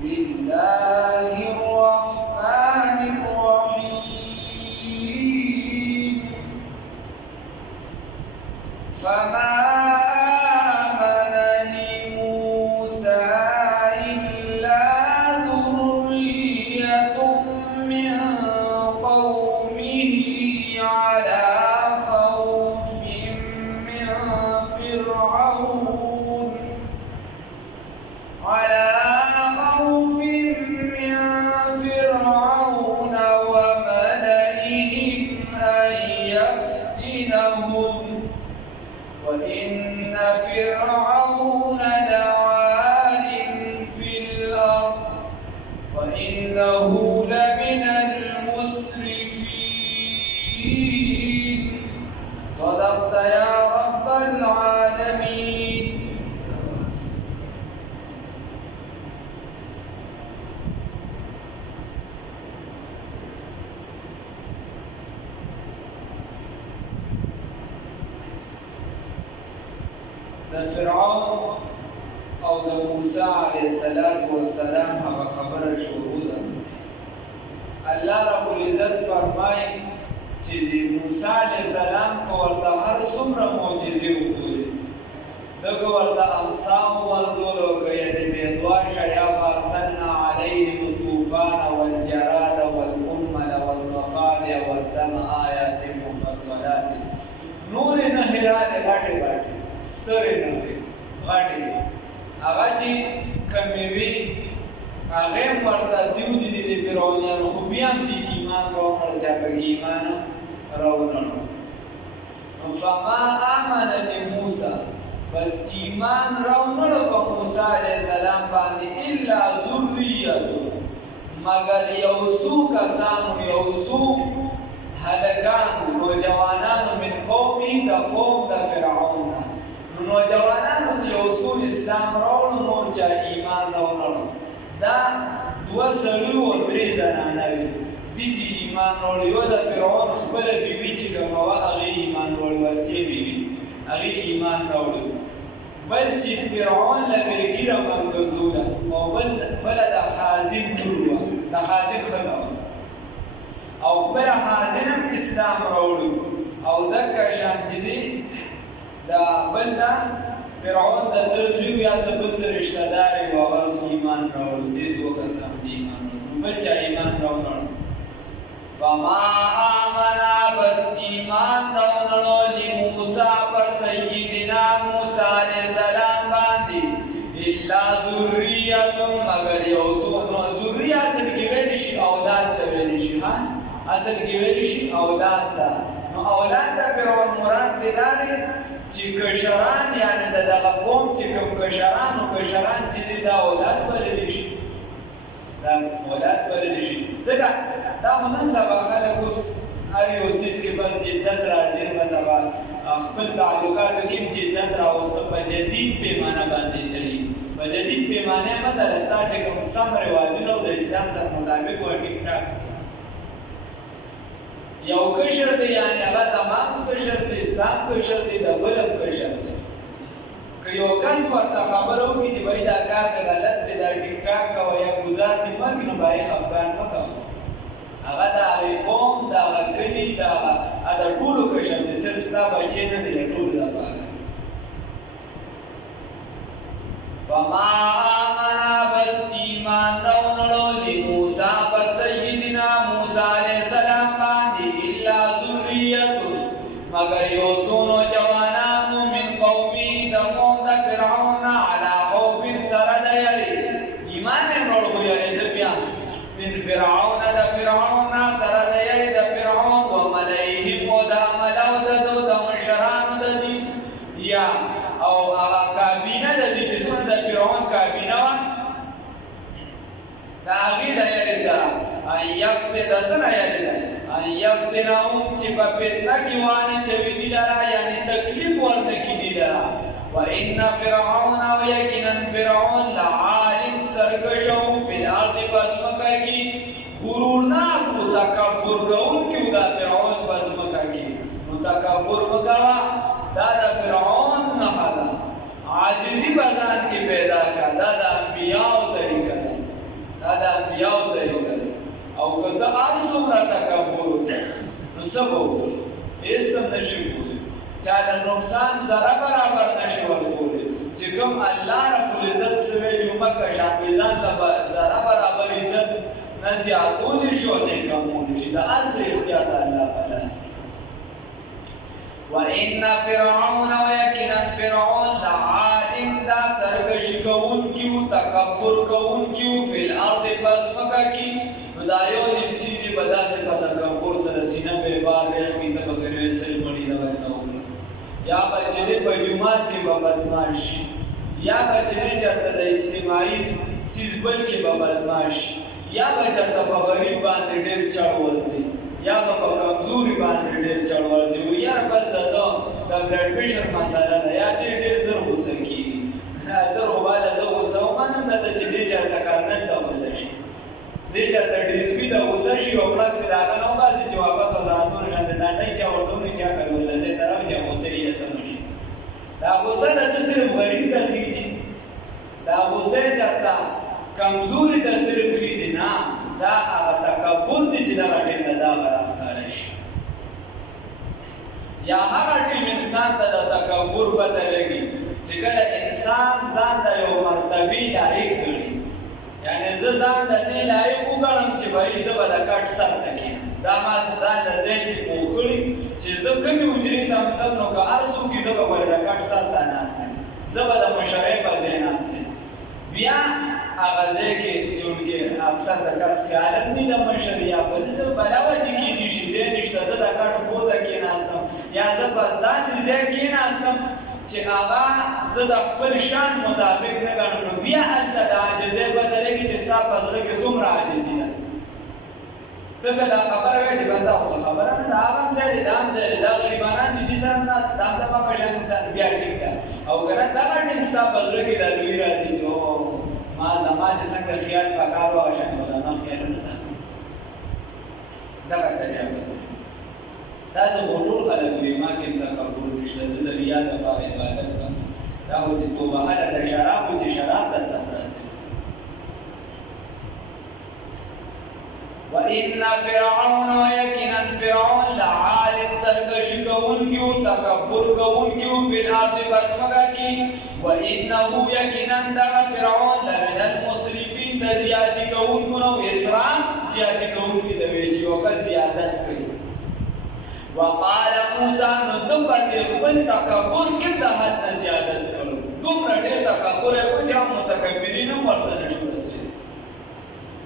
بسم الله الرحمن الرحيم فما آمن لموسى إلا ذرية من قومه على خوف من فرعون وملئهم أن يفتنهم وإن فرعون لعال في الأرض وإنه لمن المسرفين صدقت يا رب العالمين. د فرعون او د موسی علیه السلام هغه خبره شروع ده. الله رب العزت فرمایي چې د موسی علیه السلام کو ورته هر څومره معجزې وکړي دغه ورته امثال ورزول وکړي د دوا شیا فارسلنا عليهم الطوفان والجراد والقمل والضفادع والدم آيات مفصلات نور نه هلال غاټه غاټه ستوري نه غاټي هغه چې کمیوي هغه ورته دیو دي د فرعونانو خو بیا هم د ایمان راوړل چې په ایمان راوړل فما آمن لموسی بس ایمان راوړل په موسی علیه السلام باندې الا ذریه مگر یوسو کسانو یوسو هلکانو نوجوانانو من قومي د قوم د فرعون نوجوانانو د یوسو اسلام راوړل نور چا ایمان راوړل دا دوه سړي او درې زنانه وي دي ایمان راوړل یو د فرعون خپله بیبي چې کومه وه هغې ایمان راوړل وصیې بیبي هغې ایمان راوړل بل چې فرعون له بېګیره منګزوله او بله د خازن لور وه د خازن ښځه وه او خپله خازن هم اسلام راوړل او دکه شان چې دی دا بل دا فرعون د تر زوی یا څه بل څه رشته دار یې و هغه ایمان راوړل دې دوه کسان دې ایمان راوړل بل چا ایمان راوړل فما آمن بس ایمان راوړلو لموسی پر سیدنا موسی علیه السلام باندې الا ذریه مگر یو څو ذریه اصل کې ویل شي اولاد ته ویل شي ها اصل کې ویل شي اولاد ته نو اولاد د فرعون مراد دی چې کشران یعنی د دغه قوم چې کوم کشران او کشران چې دي دا اولاد بللی شي دا اولاد بللی شي ځکه دا نن سبا خلک اوس هر یو څیز کې بس جدت راځي نو سبا خپل تعلقاتو کې جدت راوسته په جدید پیمانه باندې تلي په جدید پیمانه مطلب ستا چې کوم سم رواجونه د اسلام سره مطابق وي ټیک ټاک یو کشر دی یعنی هغه زمان کشر دی اسلام کشر دی د بلم کشر دی که یو کس ورته خبره وکړي چې بھائی دا کار دی غلط دی دا ټیک ټاک کوه یا ګزار دی مرګ نو باید خفګان مه کوه هغه د هغې قوم د هغه کلي د هغه د ټولو کشر دی صرف ستا بچې نه دی د ټولو لپاره فما آمن بس ایمان راوړلو لموسی پر سیدنا موسی علیه السلام باندې الا ذریه مگر یو څو نوجوانانو من قومي د قوم د فرعون علی خوف سره د یری ایمان یې راوړل خو یارېده بیا من فرعون د فرعون سره د یری د فرعون وملئهم او د عملو د دو د مشرانو د دي یا او هغه کابینه د دې چې څومره د فرعون کابینه وه د هغې د یرې سره ان یفتن سره یرې ده ان یفتنهم چې په فتنه کې واچوي دي لره یعنې تکلیف ورته کړي دي لره وان فرعون او یقینا فرعون لعال سرکشه فی الارض په ځمکه کې غرورناک و تکبر کوونکی و د فرعون په ځمکه کې نو تکبر مه کوه دا د فرعون نښه ده عاجزي په ځان کې پیدا کړه دا د انبیاو طریقه ده سبو ایسم نشی کولی چاہتا نقصان ذرا برابر نشی ورکولی چکم اللہ رب العزت سویلیو مکہ شاپیزان لبا ذرا برابر عزت نزیاتولی شو نیکمولی شی دا اصل اختیار اللہ پلاس وَإِنَّ فِرْعَوْنَ وَيَكِنًا فِرْعَوْنَ لَعَالٍ دا سرکش کون کیو تکبر کون کیو فی الارض بزمکا کی ندایو نمچی دی بدا سے پا تکبر سرسینہ پہ بار ریخ کی تبکر ویسل مڑی نوی یا بچنے پا جماعت کی با بدماش یا بچنے چاہتا دا اجتماعی سیزبل کی با بدماش یا بچتا پا غریب باندے دیر چڑ ورزی یا په کمزوري باندې ډېر چړ ورځي او یا بس د بلډ پریشر مساله ده یا ډېر زر غوسه کېږي زر وباله زه غوسه ومنم دا چې دې چېرته کارنل ته غوسه شي دې چېرته ډي اس پي ته غوسه شي او پړک پرې راغلی نه وباسي چې واپس وزارتونه شانته ډاټۍ چا ورته ونې چا کوله ځای ته راوځي غوسه یې سمه شي دا غوسه نه ده صرف غریب ته کېږي دا غوسه چېرته کمزوري ته صرف کېږي نه دا هغه تکبر دی چې دغه ټیم نه دا هغه راښکاره شي یا هغه ټیم انسان ته د تکبر پته لګي چې کله انسان ځان ته یو مرتبې لایق ګڼي یعنې زه ځان د دې لایق وګڼم چې بهی زه به د کټ سر ته کښېنم دا ما ځان له ذهن کې پوه کړي چې زه کومې حجرې ته ځم نو که هر څوک وي زه به د کټ سر ته ناست یم زه به د مشرۍ په ځای ناست یم بیا هغه ځای کې چونکې اکثر د کس خیالت نه د مشر یا بل څه بلاوتې کېدی شي ځای نشته زه د کټ پورته کېناستم یا زه په داسې ځای کېناستم چې هغه زه د خپل شان مطابق نه ګڼم نو بیا هلته د عاجزۍ پته لګي چې ستا په زړه کې څومره عاجزي ده ته که دا خبره وایې چې بس دا خو څه خبره نه ده هغه هم ځای دی دا هم ځای دی دا غریبانان دي دې سره ناست دا هم زما په شان انسان بیا ټیک ده او که نه دغه ټیم ستا په زړه کې دا لوی راځي چې ما زما چې څنګه خیال پکار و هغه شان به زما خیالونه ساتم دغه طبیعت ده داسې خو ټول خلک وي ما کې تکبر نشته زه د ریا دپاره عبادت کوم دا خو چې توبه هله د شرابو چې شراب درته پراته وَإِنَّ فِرْعَوْنَ وَيَكِنًا فِرْعَوْنَ لَعَالٍ سرکشي کوونکی و تکبر کوونکی و فی الارض بزمکه کې وَإِنَّهُ یقینا دغه فرعون لمن المسرفین د زیاتي کوونکو نه اسراف زیاتي کوونکي د ویچي وکړه زیادت کوي وقال موسی نو ته پکې خپل تکبر کې د حد نه زیادت کړو دومره ډېر تکبر یې وکړ چې متکبرین هم ورته نشو رسېدلی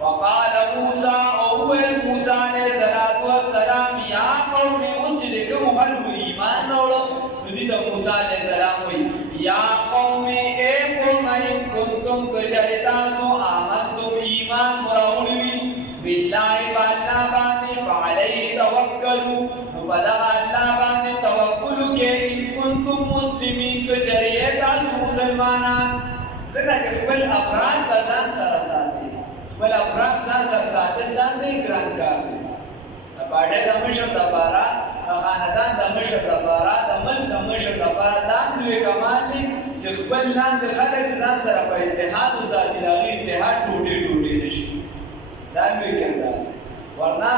وقال موسی او وویل موسی علیه السلام یا قوم اوس چې د کومو خلکو ایمان راوړو نو دوی د موسی علیه السلام وایي یا قوم ای قوم ان کنتم کچرې تاسو آمنتم ایمان راوړی وي بالله په الله باندې فعلیه توکلوا نو په دغه الله باندې توکل وکړئ ان کنتم مسلمین کچرې تاسو مسلمانان ځکه چې خپل افراد به ځان سره ساتي خپل افراد ځان سره ساتل دا ډېر ګران کار دی د باډۍ د مشر دپاره د خاندان د مشر دپاره د ملک د مشر دپاره دا هم لوی کمال دی چې خپل لاندې خلک ځان سره په اتحاد وساتي د هغې اتحاد ټوټې نه شي دا لوی کردار دی ورنه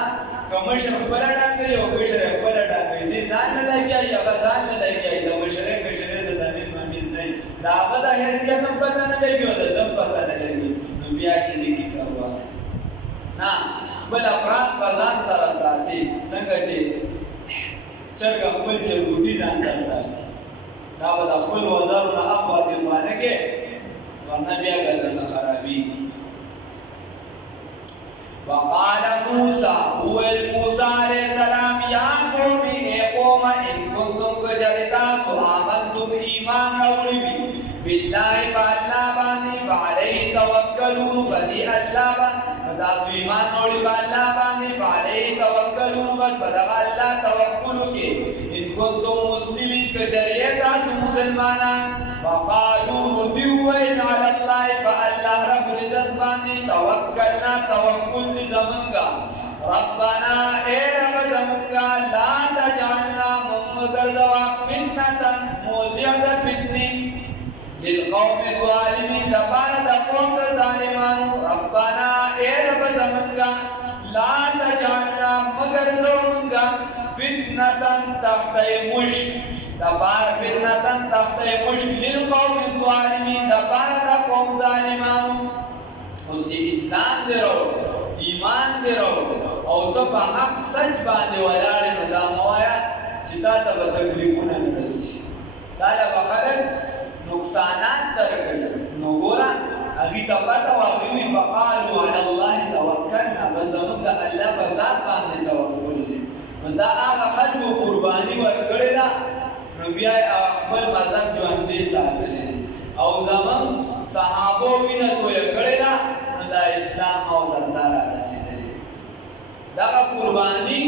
که مشر خپله ډانګوي او کشر یې خپله ډانګوي دې ځان نه لګیایي هغه ځان نه لګیایي د مشرۍ کشرۍ څه تمیز ممیز نه وي د هغه د حیثیت هم پته نه لګي او د ده هم پته نه لګي نو بیا چې دې کیسه ووایي نه خپل افراد په ځان سره ساتي څنګه چې چرګه خپل چرګوټي ځان سره ساتي دا به د خپل وزارو نه اخوا دفاع نه کوې ورنه بیا ګردنه خرابېږي وقال موسی وویل موسی علیه السلام یا قوم ای قوم ان کنتم کچرې تاسو آمنتم ایمان راوړی وي بالله په الله باندې فعلیه توکلوا په دې الله باندې تاسو ایمان راوړی په الله باندې فعلیه توکلوا بس په دغه الله توکل وکړئ ان کنتم مسلمین کچرې تاسو مسلمانان فقالوا دوی وویل علی الله په الله رب العزت باندې توکلنا توکل دې زمونږه ربنا اے رب زمونږه لا تجعلنا ممگرزوا فتنة موضع د فتنې للقوم الظالمین دپاره د قوم د ظالمانو ربنا اے رب زمونږه لا تجعلنا مگرزو مونږه مشک دپاره فتنتن تخته مشک للقوم الظالمین دپاره دا قوم ظالمانو اوس چې اسلام دی راوړ ایمان دی راوړ او ته په حق سچ باندې ولاړ نو دا مه وایه چې تا ته به تکلیفونه نه رسي تا له به خلک نقصانات درکوي نو ګوره هغوی ته پته وه هغوی وي فقالو علی الله توکلنا بس زموږ د الله په ذات باندې توکل دی نو دا هغه خلکو قرباني ورکړې ده نو بیا یې خپل مذهب ژوندی ساتلی دی او زموږ صحابو وینه تویه کړې ده نو دا اسلام او دلته رارسېدلی دغه قرباني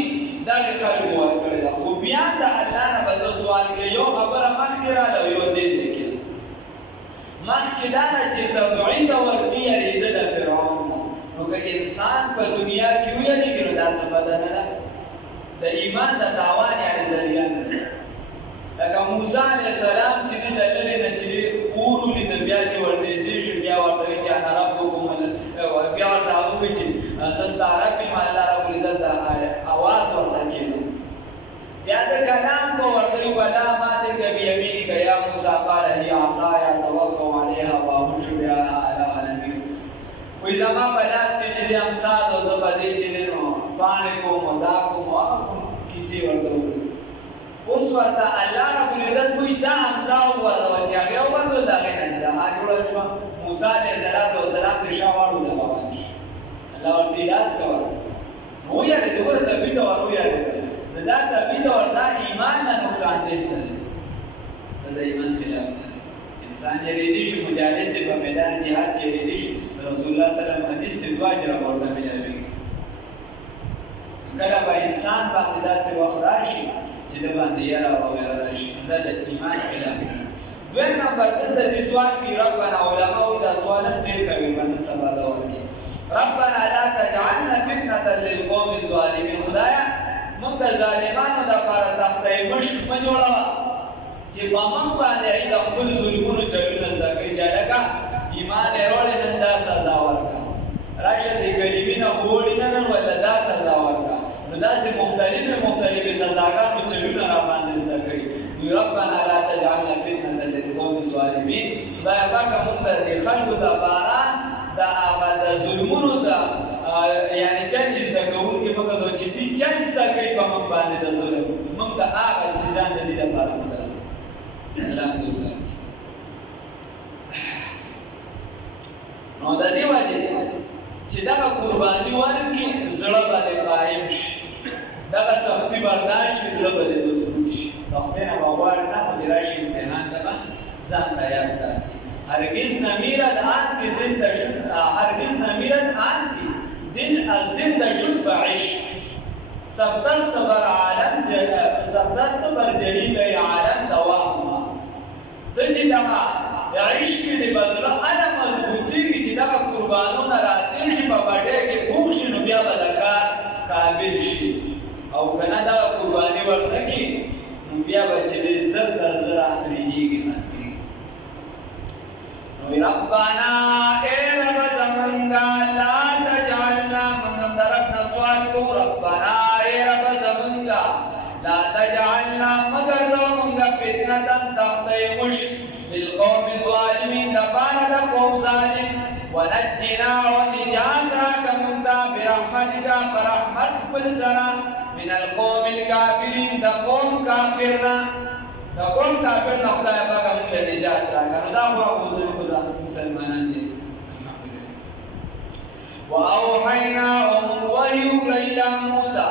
دغې خلکو ورکړې ده خو بیا د الله نه به ته سوال کوې یو خبره مخکې راله یو دې ځای کې مخکې دا نه چې تبعید ورته یېرېده د فرعون نو که انسان په دنیا کې ویېرېږي نو دا څه بده نه ده د ایمان د تاوان یعنې زریان نه لکه موسی علیه السلام چې د لرې نه چې اور ولیده بیا چې ورنږدې شو بیا ورته وایي چې انا ربکم بیا ورته هغه وایي چې زه ستا رب یم الله ربالعزت د اواز ورته کېدو بیا د کلام په ورته وایي بلا ما تلک بیمینک یا موسی قال هی عصای اتوکل علیها واهش بها علی غنمی وایي زما په لاس کې چې دی امسا ده زه به دې چې دی نو پاڼې کوم دا کوم هغه کوم کیسې ورته وکړي اوس ورته الله ربالعزت وایي دا امسا وغورځوه چې هغې وباسول د هغې نه چې د هغه جوړه شوه موسی علیه السلام ترې شا واړو له روان شو الله ورته یې لاس کوه نو ویارېدې ګوره طبیعي ته ور ویارېده نو دا طبیعي ته ور دا ایمان نه نقصان دی دا د ایمان خلاف دی انسان یېرېدی شي مجاهد دی په میدان جهاد کې یېرېدی شي رسول الله صلی الله علیه وسلم حدیث دی 2 اجره ورته ملاوېږي کله به انسان باندې داسې وخت راشي چې د باندې یاره او ویره راشي دا د ایمان خلاف دی دویم نمبر دلته دې سوال کې ربنا علما وایي دا سوال هم ډېر کوي باندې سبا دا وایي ربنا لا تجعلنا فتنة للقوم الظالمين خدایا موږ د ظالمانو دپاره تخته مشک مه جوړوه چې په موږ باندې هغوی د خپل ظلمونو چلونه زده کوي چې هلکه ایمان یې راوړې نن دا سزا ورکړه راشه دې کلمې نه خو وړي نه نن ورته دا سزا ورکړه نو داسې مختلفې سزاګانو چلونه راباندې زده کوي نو ربنا لا تجعلنا فتنة للقوم الظالمین خدایه پاکه موږ د دې خلکو دپاره د هغه د ظلمونو د یعنې چل زده کوونکي موږ چې دوی چل زده کوي په موږ باندې د ظلم موږ د هغه سیزان د دې دپاره موږ الله موږ وساتي نو د دې وجې چې دغه قرباني ورکړي زړه به دې قایم شي دغه سختي برداشت کړي زړه به دې مضبوط شي د خدای نه به غواړي نه خو چې راشي امتحان ته به ځان تیار ساتي هرگز نمیرد آن که زنده شد هرگز نمیرد آن که دل از زنده شد به عشق سبدست بر جلیل عالم دوام ته چې دغه عشق کې د بزړه هله مضبوطېږي چې دغه قربانونه راتېر شي په پټۍ کې پوخ شي نو بیا به د کار قابل شي او که نه دغه قرباني ورنه کړي نو بیا به چې دی زر تر زره ریږېږي ربنا اے رب زمنگا لا تجعلنا منم طرفنا سوال کو ربنا اے رب زمنگا لا تجعلنا مگر زمنگا فتنة تختی مشک بالقوم الظالمین دبانا دا قوم ظالم ونجنا ونجات راک منتا برحمتك فرحمت بالسرا من القوم الكافرین دا قوم کافرنا دا قوم کافر نه خدای پاک موږ له نجات راکړه نو دا خو مسلمانان دي واوحینا وحی الى موسی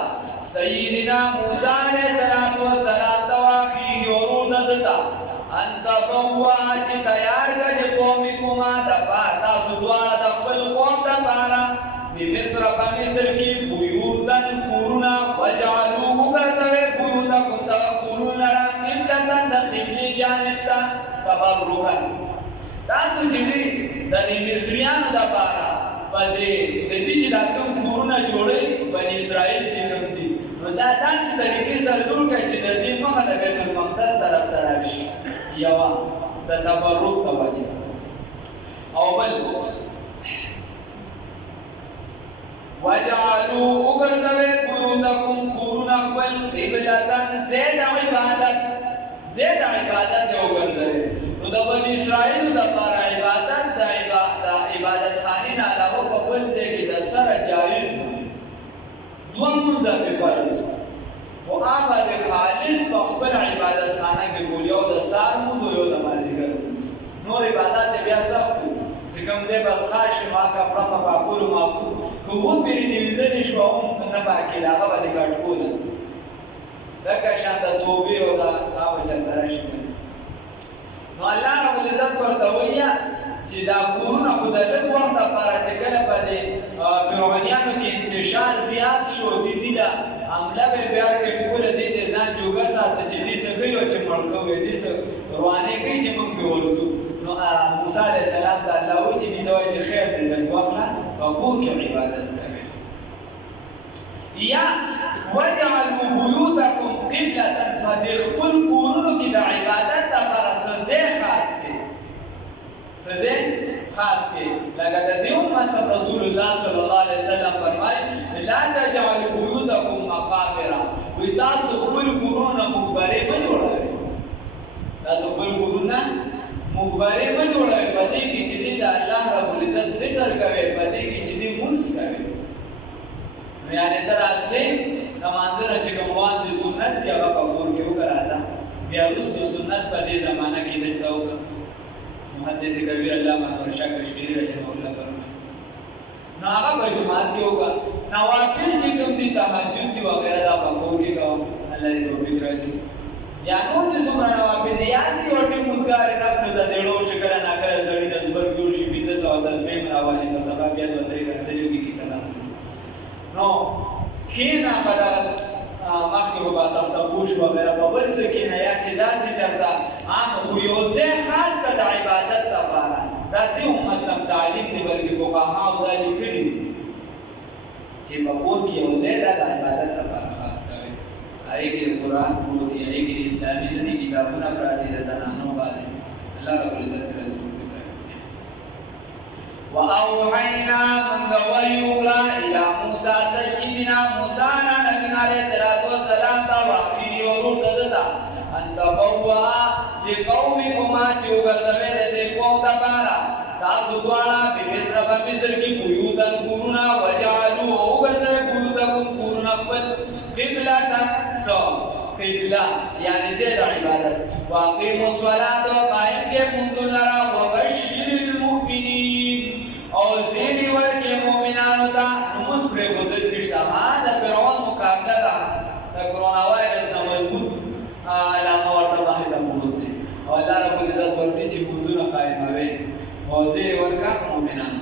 سیدنا موسی علیہ الصلوۃ والسلام تواخی ورود دتا انت بوا چې تیار کړي قوم کوما د پاتا سودواړه د خپل قوم د پارا په مصر کې بیوتن کورونا وجعلوا غرتوی بیوتکم تقولون را قبلتن د قبلی جانب ته تبرکا تاسو چې دي د مصریانو د پارا په دې چې دا کوم کورونه جوړي بني اسرائیل چې کوم دي نو دا داسې طریقې سره جوړ کړئ چې د دې مخه د بیت المقدس طرف ته راشي یوه د تبرک په وجه او بل وجعلوا وګرځوئ بیوتکم کورونه خپل قبلتن زید عبادت دی وګرځوي. نو د بني اسرائیلو دپاره عبادت د عبادت خانې نه علاوه په بل ځای کې د سره جایز دوه لمونځه پرې فرض وو، خو هغه د خالص په خپل عبادت خانه کې بول، یو د سهار لمونځ او یو د مازدیګر لمونځ. نور عبادت یې بیا سخت وو چې کوم ځای بس خاص شي ما کپړه په پاکولو معقول که وپېرې دې ویځلې شوه هم نه پاکېده هغه به دې کټکوله لکه شان د توبې او دا به چېرته راشي. نو الله ربالعزت ورته وایي چې دا کورونه خو د لږ وخت لپاره چې کله په دې فرعونیانو کې انتشار زیات شو دې له حمله به بیا کوله دې ته ځان جوګه ساته چې دې څه کوي او چې مړ کوي دې څه روانې کوي چې موږ پرې ورځو. نو موسی علیه السلام ته الله وایي چې دې ته وایي چې خیر دې لږ واخله په کور کې عبادت کوي. یا وجعلوا بيوتكم قبلة په دې خپل کورونو کې د عبادت لپاره څه ځای خاص کړي لکه د دې امت رسول الله صلی الله علیه وسلم فرمایي لا تجعلوا بيوتكم مقابر. وی تاسو خپل کورونه مقبرې مه جوړوئ، تاسو خپل کورونه مقبرې مه جوړوئ په دې کې چې دې د الله ربالعزت ذکر کوئ، په دې کې چې دې لمونځ کوئ. نو یعنې ته راتلې لمانځه نه چې کوم وخت د سنت دي هغه په کور کې وکړه راځه بیا وروسته سنت په دې زمانه کې دلته وکړه. محدث کبیر علامه احمد شاه کشمیری رحمه الله فرمایي نو هغه په جومات کې وکړه. نوافل چې کوم دي تهجد دي وغیره دا په کور کې کوه الله دې توفیق راکړي. یا نور چې څومره نوافل دي یاسې ورته مزګار نفلو ته دیړو شي کله ناکله سړي ته زبر جوړ شي 1500 تسبیح راوالي په سبا بیا دوه درې غنټې کېږي سلام. نو کښېنه په دغه مخکې خو به تختپوش وغیره په بل څه کښېنه یا چې داسې چېرته عام خو یو ځای خاص کړه د عبادت لپاره. دا دې امت ته تعلیم دی بلکې فقهاو دا لیکلي دي چې په کور کې یو ځای دا د عبادت لپاره خاص کوئ. هغې کې د قرآن پروت دي، هغې کې د اسلامي ځینې کتابونه پراته دي د زنانو باندې. الله ربالعزت وأوحينا من وحيوكلا إلى موسى سيدنا موسى نبي عليه الصلاة والسلام وحي ورود دتا أن تبوأ لقومكما چوغردوی دې قوم دپاره تاسو دواړه په مصر کې بیوتن کورونه وجعلوا وګرځوئ بیوتکم کورونه خپل قبلة قبله یعنی زید عبادت واقیموا الصلاة قائم کې منځونه لرا وبشر المؤمنین او زیری ورکې مؤمنانو ته نمونځ پرېښودل نشته. د فرعون مقابله ده د کرونا وایرس نه مضبوط علامه ورته مخې ته پروت دی او الله ربالعزت ورته چې منځونه قایموي او زیری ورکړه مؤمنانو